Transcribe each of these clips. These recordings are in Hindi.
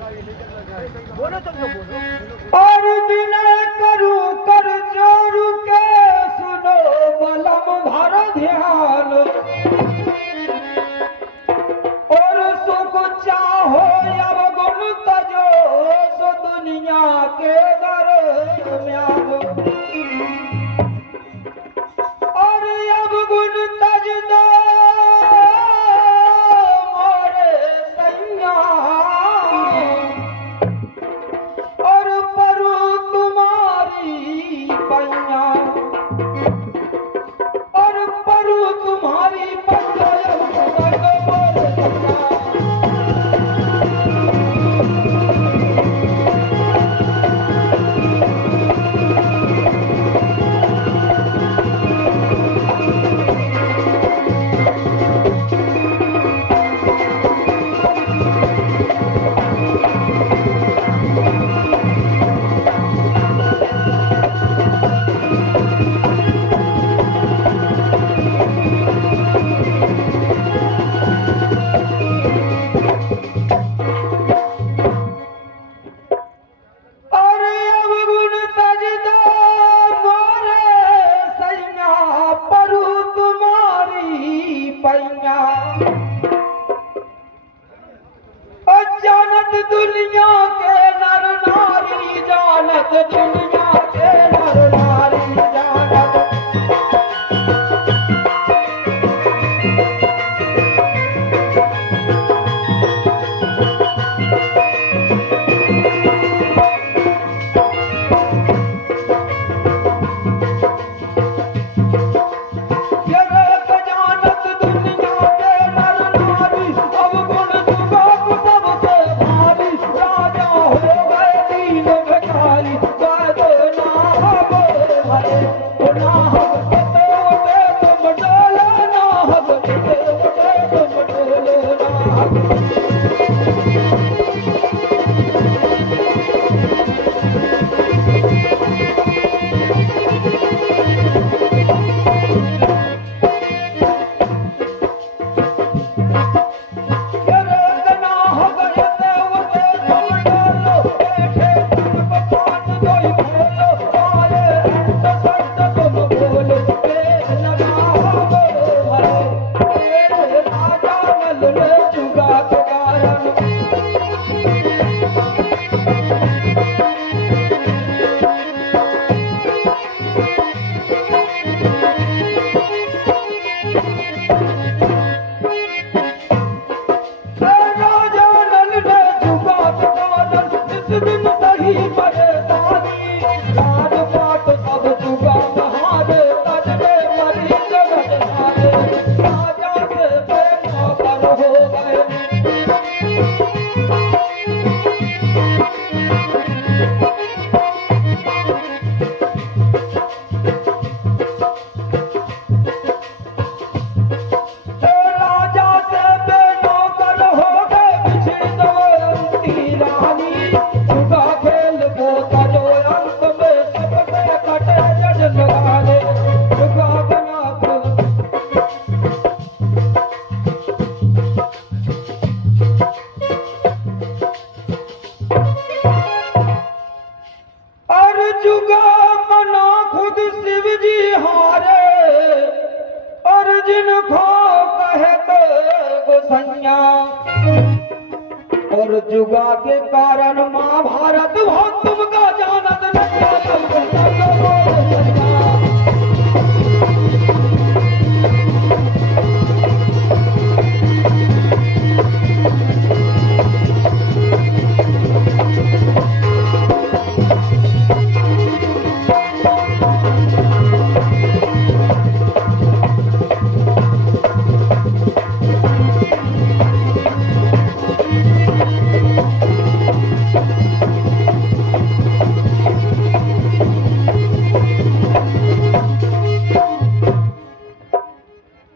बोलो तुम लोग बोलो। और विनय करूं कर जोरू के सुनो बलम धर ध्यान और सुख चाहो अवगुण तजो सो दुनिया के दरम्यान और अवगुण तज दो मोरे सैया और परू तुम्हारी पैया और परू तुम्हारी पैया जानत दुनिया के नर नारी जानत दुनिया के नर नारी जानत और जुगा के कारण महाभारत हो तुमका जानत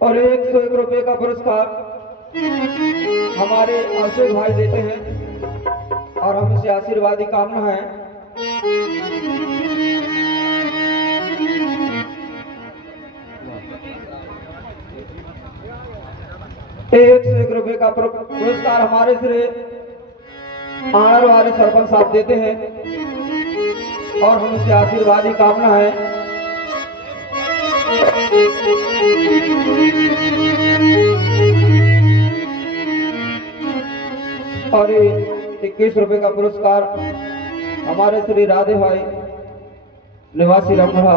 और 101 रुपए का पुरस्कार हमारे अशोक भाई देते हैं और हमसे आशीर्वाद की कामना है। एक रुपए का पुरस्कार हमारे श्री आनर वाले सरपंच साहब देते हैं और हमसे आशीर्वाद की कामना है। और 21 रुपए का पुरस्कार हमारे श्री राधे भाई निवासी रमगढ़ा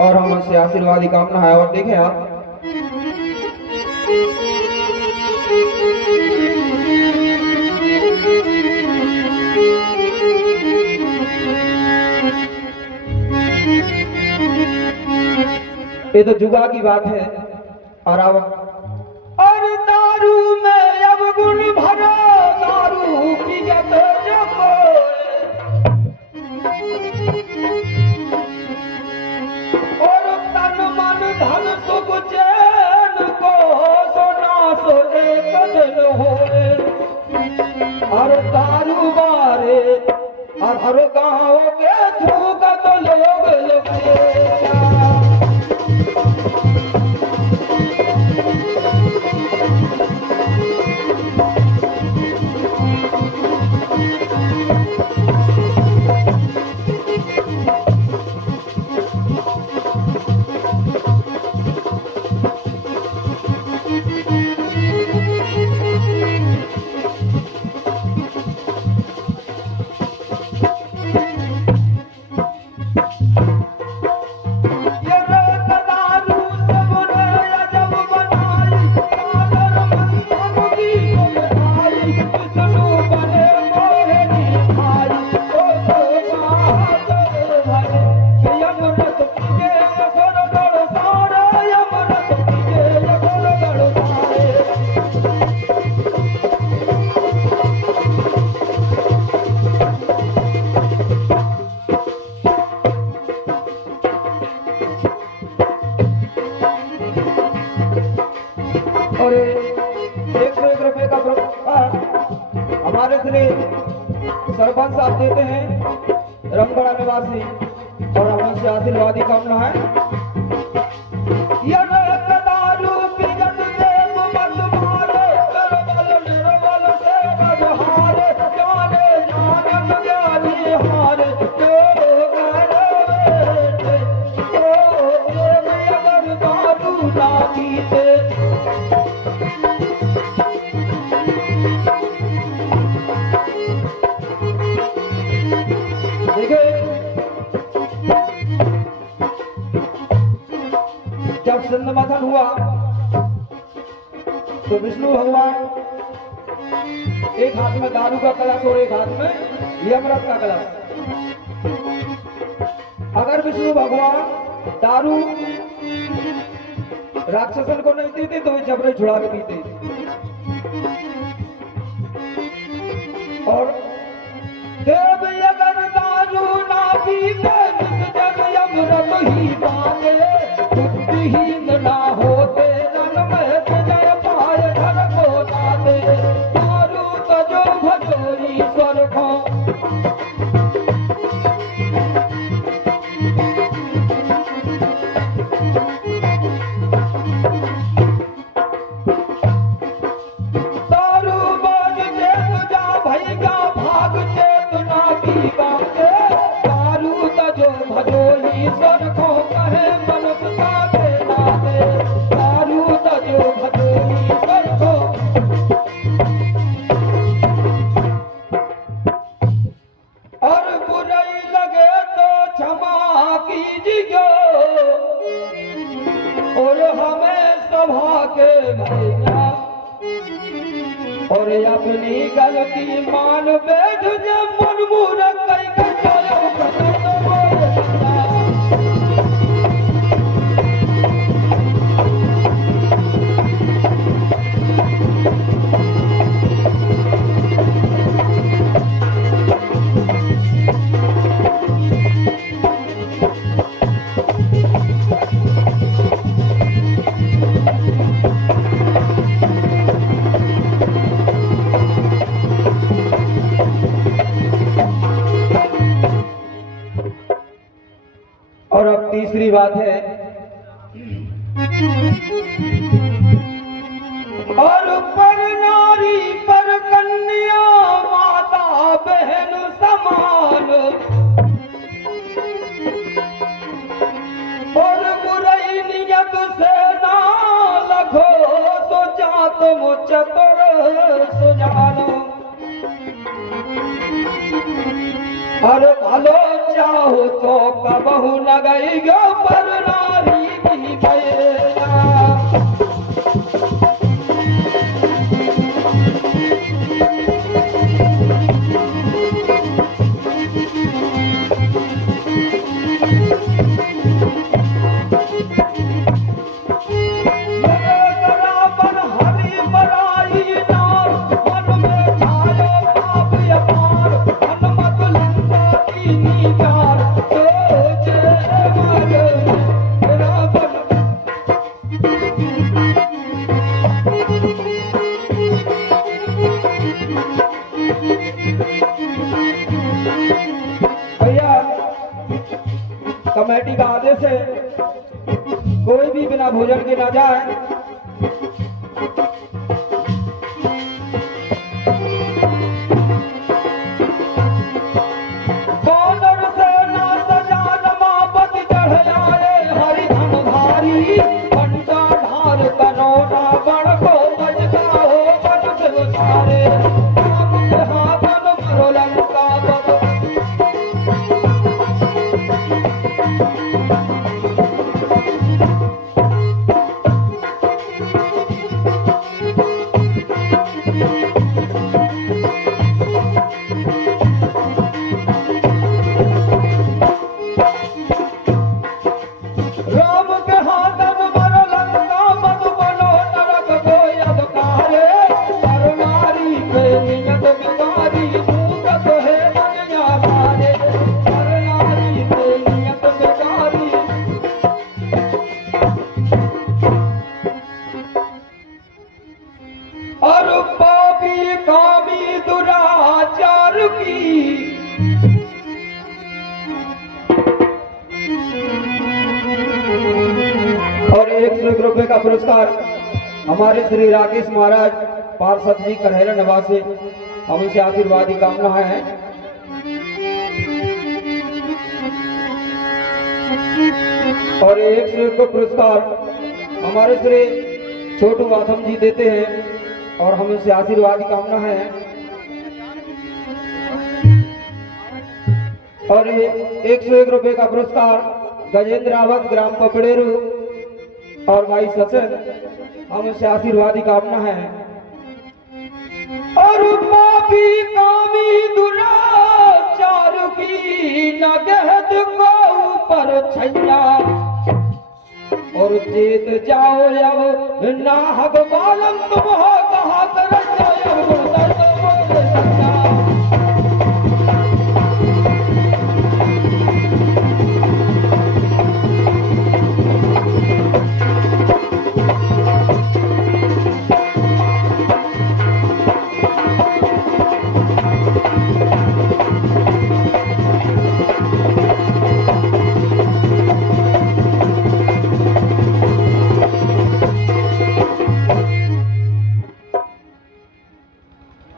और हमसे आशीर्वाद की कामना है। और देखें आप ये तो जुगा की बात है। और अब और दारू में अब गुण भरो, दारू पियत जब और तन मन धन सुख चैन को सोना सो एक दिन होए। और दारू बारे और हर गाँव के थूक तो लोग लगे। और 101 रुपए का पुरस्कार हमारे श्री सरपंच साहब देते हैं रमगढ़ा निवासी और हमसे आशीर्वाद की कामना है। जब सिंध मथन हुआ तो विष्णु भगवान एक हाथ में दारू का कलश और एक हाथ में यमरथ का कलश। अगर विष्णु भगवान दारू राक्षसन को नहीं देते तो वे जबरे छुड़ा के पीते। और देव अगर दारू ना पीते जग यमरथ ही पाते, बुद्धिहीन ना होते रन में जय पाए धन को दाते। दारू तजो भजो ईश्वर को दारू बाज चेत जा भैया भाग चेतना की बाते। दारू तजो भजो ईश्वर को कहे और हमें सभा के भैया और अपनी गलती मान बैठ जे मन मूरख कई के और अब तीसरी बात है और पर नारी पर कन्या अरे भालो चाहो तो कबहू न गई गो पर नारी की भैया। कमेटी का आदेश है कोई भी बिना भोजन के ना जाए। बानर से ना सजा नमापत चढ़ आए हरि धन भारी पंडा ढार कनौना बड़ को बजता हो बन से सारे राम के हाथन मरो लंका बद। और पापी कामी दुराचार की और 101 रुपए का पुरस्कार हमारे श्री राकेश महाराज पार्षद जी करहरा निवासी, हम उनसे आशीर्वाद की कामना है। और 101 को पुरस्कार हमारे श्री छोटू माथम जी देते हैं और हम उनसे आशीर्वाद की कामना है। और 101 रुपए का पुरस्कार गजेंद्र रावत ग्राम पपड़ेरू और भाई सचिन, हम उनसे आशीर्वाद की कामना है। और पापी कामी दुराचार की नगहत को ऊपर छैया और चेत जाओ अब नाहक बालम तुम हो कहा कर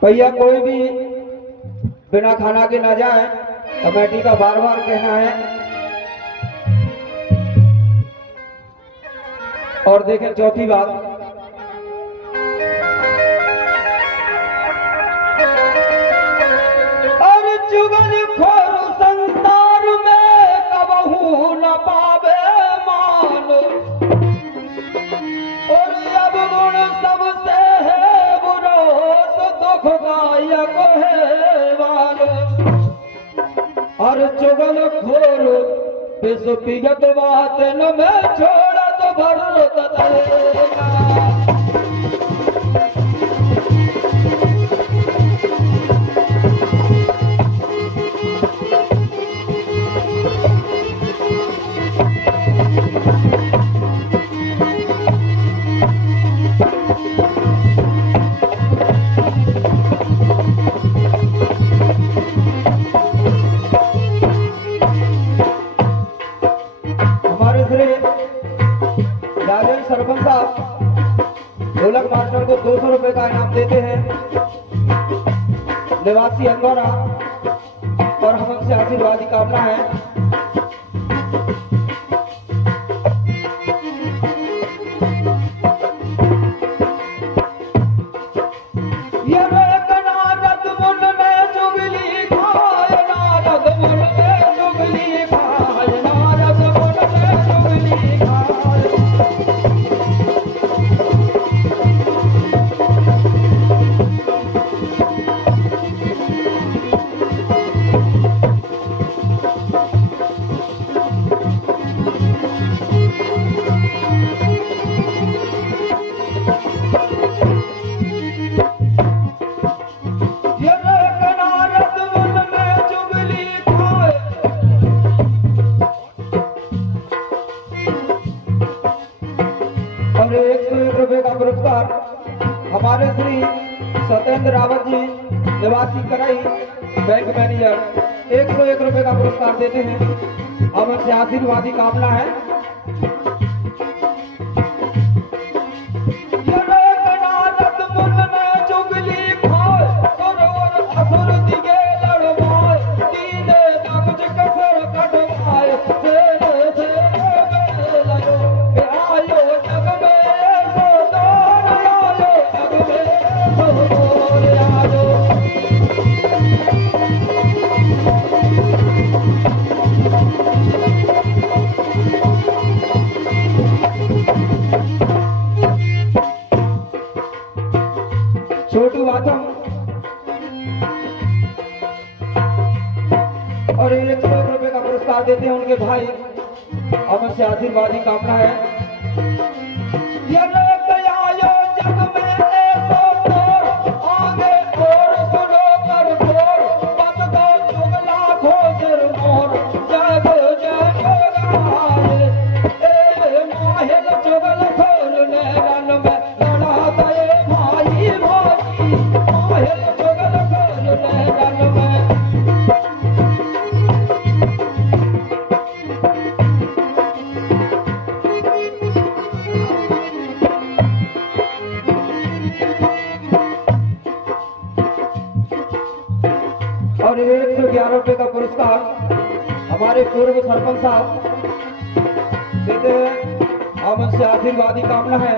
भैया कोई भी बिना खाना के ना जाए, कमेटी का बार बार कहना है। और देखें चौथी बात, और जुगल खोर संसार में कबहू न पावे मान और अब गुण सबसे है बुरोस दुखदायक है वार। और चुगल खोर विष पिगत बात न में छोड़त भरत देगा। सरपंच साहब ढोलक मास्टर को 200 रुपए का इनाम देते हैं, निवासी अंगौरा, और हम उनसे आशीर्वाद की कामना है। ये नारद मुन ने जुगली खाए नारद कॉलोनी निवासी कराई बैंक मैनेजर 101 रुपए का पुरस्कार देते हैं। अमन से आशीर्वादी कामना है। छोटू वातम और 101 रुपए का पुरस्कार देते हैं उनके भाई। अमन से आशीर्वादी कामना है। ये लोग आयो जग में ऐसो तोर, आगे और सुनो कर तोर, मत दो चुगला खोजर मोर, जग जग आए ए माहिल चुगल खोल ले रन में लड़ा दे भाई भाई, माहिल चुगल खोल ले रन में। और 111 रुपए का पुरस्कार हमारे पूर्व सरपंच साहब देते हैं। अमन से आशीर्वादी कामना है।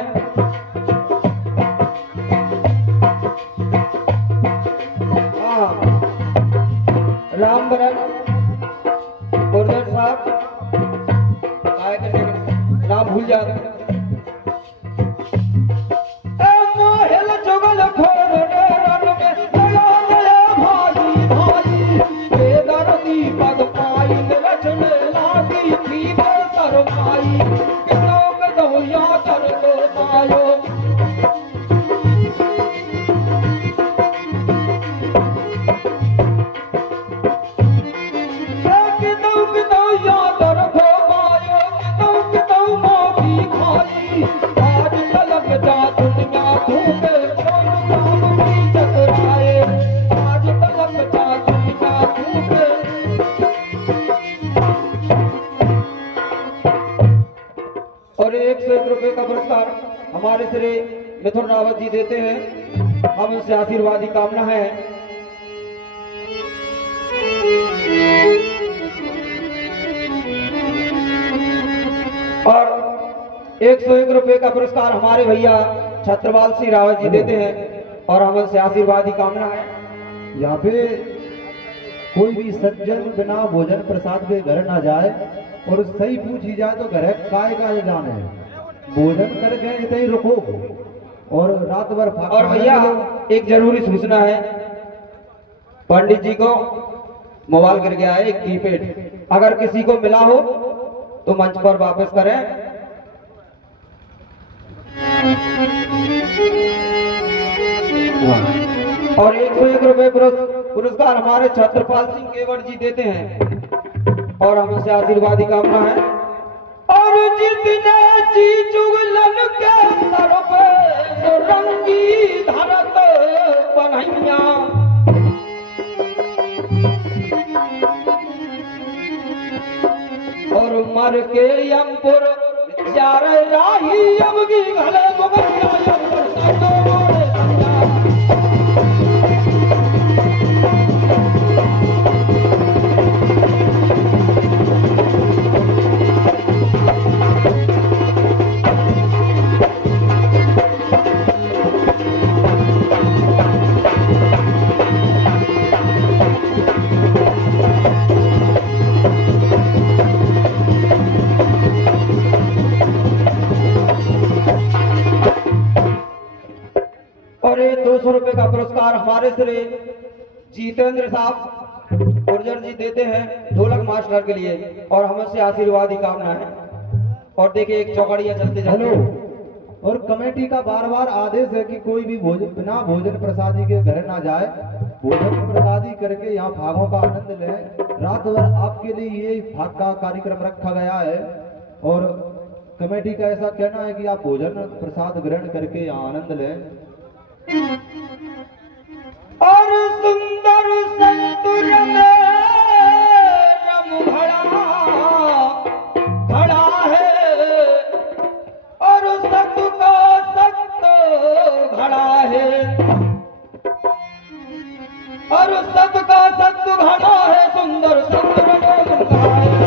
रामबरन गुरदर साहब काय करने नाम भूल जाते हैं। और 101 रुपए का पुरस्कार हमारे श्री मिथुन रावत जी देते हैं। हम उनसे आशीर्वादी कामना है। और 101 रुपए का पुरस्कार हमारे भैया छत्रपाल सिंह रावत जी देते हैं और हम उनसे आशीर्वादी कामना है। यहाँ पे कोई भी सज्जन बिना भोजन प्रसाद के घर ना जाए और सही पूछी जाए तो घर काय का जाने भोजन करके इतना ही रुको और रात भर और भैया एक जरूरी सूचना है, पंडित जी को मोबाइल कर गया है एक कीपैड, अगर किसी को मिला हो तो मंच पर वापस करें। और 101 रुपए पुरस्कार हमारे छत्रपाल सिंह केवट जी देते हैं और हमसे आशीर्वादी कामना है। और जितने जी चुगलन के सर पे रंगी धरत बनैया, और मर के यमपुर चार राही यमगी घले मुगलिया यमपुर सातोरे बंगा। और 200 रुपए का पुरस्कार हमारे श्री जितेंद्र साहब गुर्जर जी देते हैं ढोलक मास्टर के लिए और हमसे आशीर्वादी कामना है। और देखिए एक चौकड़िया चलते जाते। हेलो, और कमेटी का बार बार आदेश है कि कोई भी बिना भोजन प्रसादी के घर ना जाए, भोजन प्रसादी करके यहाँ फागों का आनंद लें। रात भर आपके लिए ये फाग का कार्यक्रम रखा गया है और कमेटी का ऐसा कहना है कि आप भोजन प्रसाद ग्रहण करके यहाँ आनंद लें। और सत का सत्य घड़ा है सुंदर सुंदर मंगला है।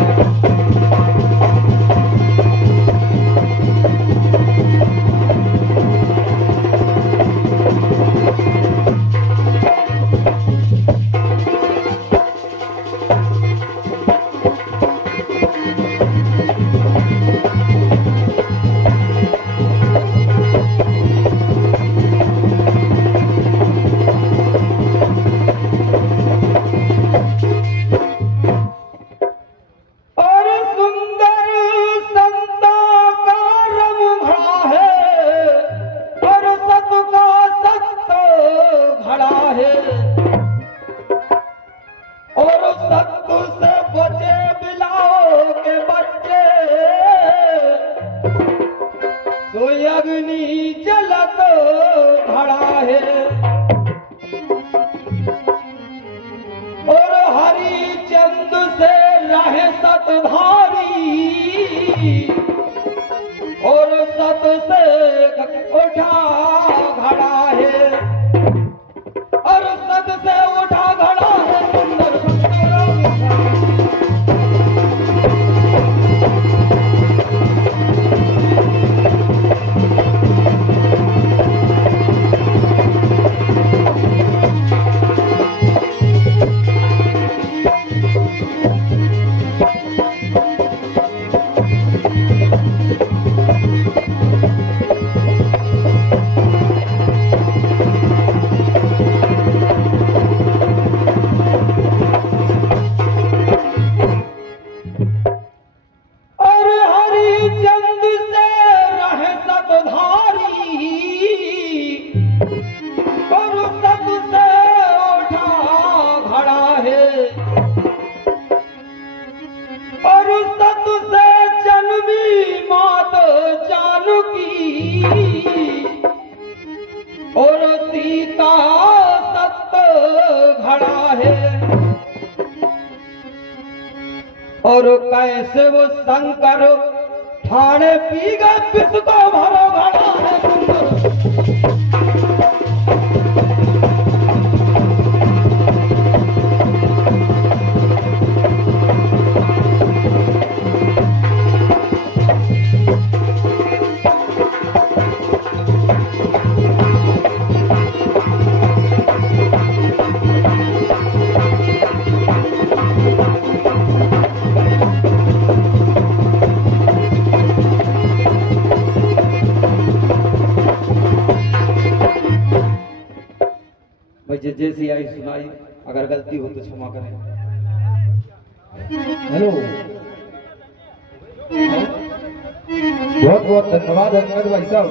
अग्नि जलत खड़ा है और हरिचंद से रहे सतधारी और सत से उठा घड़ा है और सत से उठा घड़ा है सुंदर और सीता सत्य घड़ा है और कैसे वो शंकर ठाणे पी गए पिस को भरो घड़ा है सुंदर जैसी आई सुनाई, अगर गलती हो तो क्षमा करें। हेलो, बहुत बहुत धन्यवाद भाई साहब।